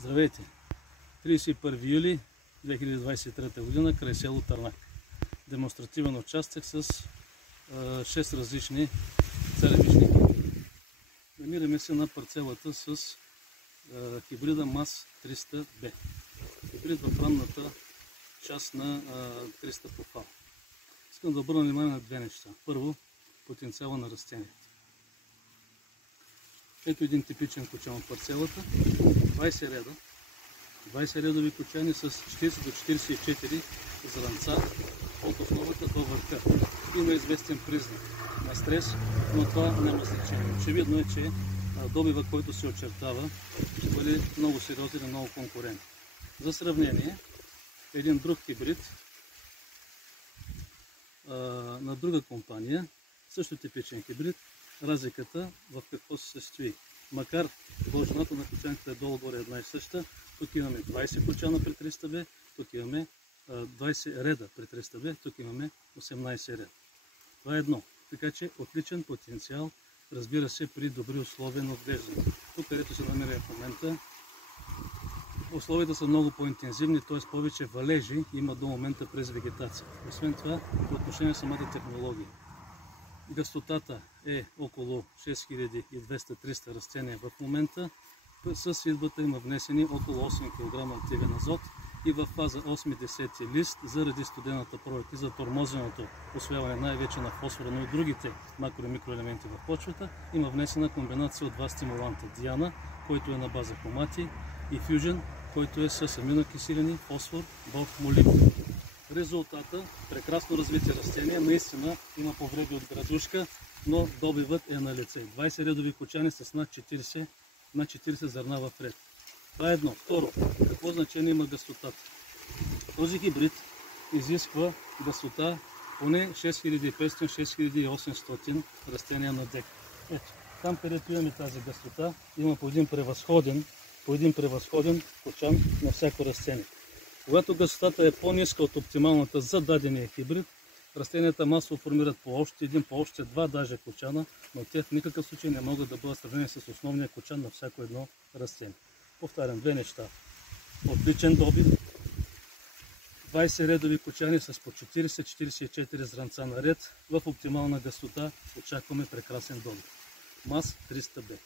Здравейте! 31 юли 2023 година край село Търнак. Демонстративен участък с 6 различни царевични култури. Намираме се на парцелата с хибрида МАЗ 300B. Хибрид в ранната част на 300 профал. Искам да обърна внимание на две неща. Първо, потенциала на растението. Ето един типичен кочан от парцелата. 20 реда. 20 редови кочани с 40 до 44 зранца от основата до върха. Има известен признак на стрес, но това няма значение. Очевидно е, че добива, който се очертава, ще бъде много сериозен и много конкурентен. За сравнение, един друг хибрид на друга компания, също типичен хибрид, разликата в какво се състои. Макар дължината на кочаните е долу-горе една и съща, тук имаме 20 кочана при 300B, тук имаме 20 реда при 300B, тук имаме 18 реда. Това е едно. Така че отличен потенциал, разбира се, при добри условия на отглеждане. Тук, където се намира в момента, условията са много по-интензивни, т.е. повече валежи има до момента през вегетация. Освен това, по отношение на самата технология. Гъстотата е около 6200-300 растения в момента. С идбата има внесени около 8 кг активен азот и в фаза 8-10 лист, заради студената пролет и за тормозеното усвояване най-вече на фосфора, но и другите макро- и микроелементи в почвата, има внесена комбинация от два стимуланта. Диана, който е на база хромати, и Фюжен, който е с аминокиселини, фосфор, бор, молибден. Резултата – прекрасно развити растения, наистина има повреди от градушка, но добивът е на лице. 20 редови кочани с над 40 зърна в ред. Това е едно. Второ, какво значение има гъстотата? Този хибрид изисква гъстота поне 6500-6800 растения на дек. Ето, там където имаме тази гъстота, има по един превъзходен кочан на всяко растение. Когато гъстотата е по-ниска от оптималната за дадения хибрид, растенията масово формират по още един, по още два даже кочана, но те в никакъв случай не могат да бъдат сравнени с основния кочан на всяко едно растение. Повтарям, две неща. Отличен добив, 20 редови кочани с по 40-44 зранца на ред, в оптимална гъстота очакваме прекрасен добив. МАЗ 300B.